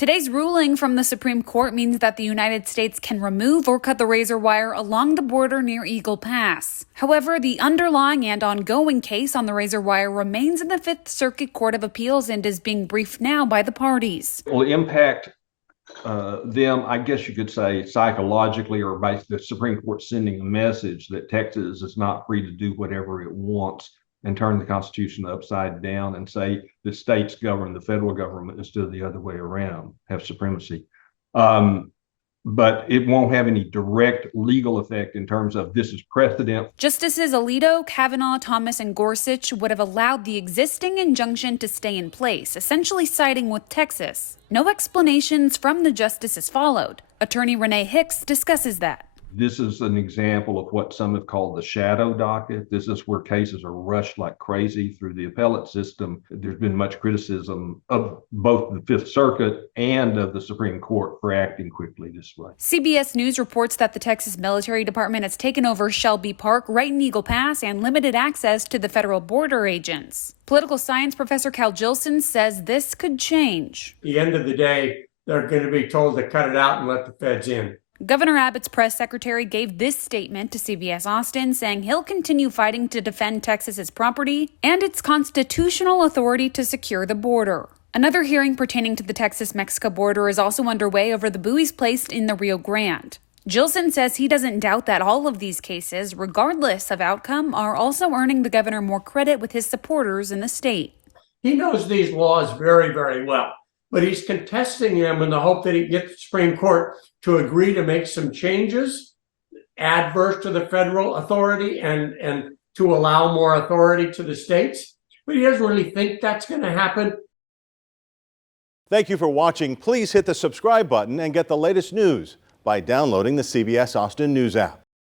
Today's ruling from the Supreme Court means that the United States can remove or cut the razor wire along the border near Eagle Pass. However, the underlying and ongoing case on the razor wire remains in the Fifth Circuit Court of Appeals and is being briefed now by the parties. Will impact them, I guess you could say, psychologically, or by the Supreme Court sending a message that Texas is not free to do whatever it wants and turn the Constitution upside down and say the states govern the federal government instead of the other way around, have supremacy. But it won't have any direct legal effect in terms of this is precedent. Justices Alito, Kavanaugh, Thomas, and Gorsuch would have allowed the existing injunction to stay in place, essentially siding with Texas. No explanations from the justices followed. Attorney Renee Hicks discusses that. This is an example of what some have called the shadow docket. This is where cases are rushed like crazy through the appellate system. There's been much criticism of both the Fifth Circuit and of the Supreme Court for acting quickly this way. CBS News reports that the Texas Military Department has taken over Shelby Park right in Eagle Pass and limited access to the federal border agents. Political science professor Cal Jilson says this could change. At the end of the day, they're going to be told to cut it out and let the feds in. Governor Abbott's press secretary gave this statement to CBS Austin, saying he'll continue fighting to defend Texas's property and its constitutional authority to secure the border. Another hearing pertaining to the Texas-Mexico border is also underway over the buoys placed in the Rio Grande. Jilson says he doesn't doubt that all of these cases, regardless of outcome, are also earning the governor more credit with his supporters in the state. He knows these laws very, very well, but he's contesting them in the hope that he gets the Supreme Court to agree to make some changes adverse to the federal authority and to allow more authority to the states. But he doesn't really think that's going to happen. Thank you for watching. Please hit the subscribe button and get the latest news by downloading the CBS Austin News app.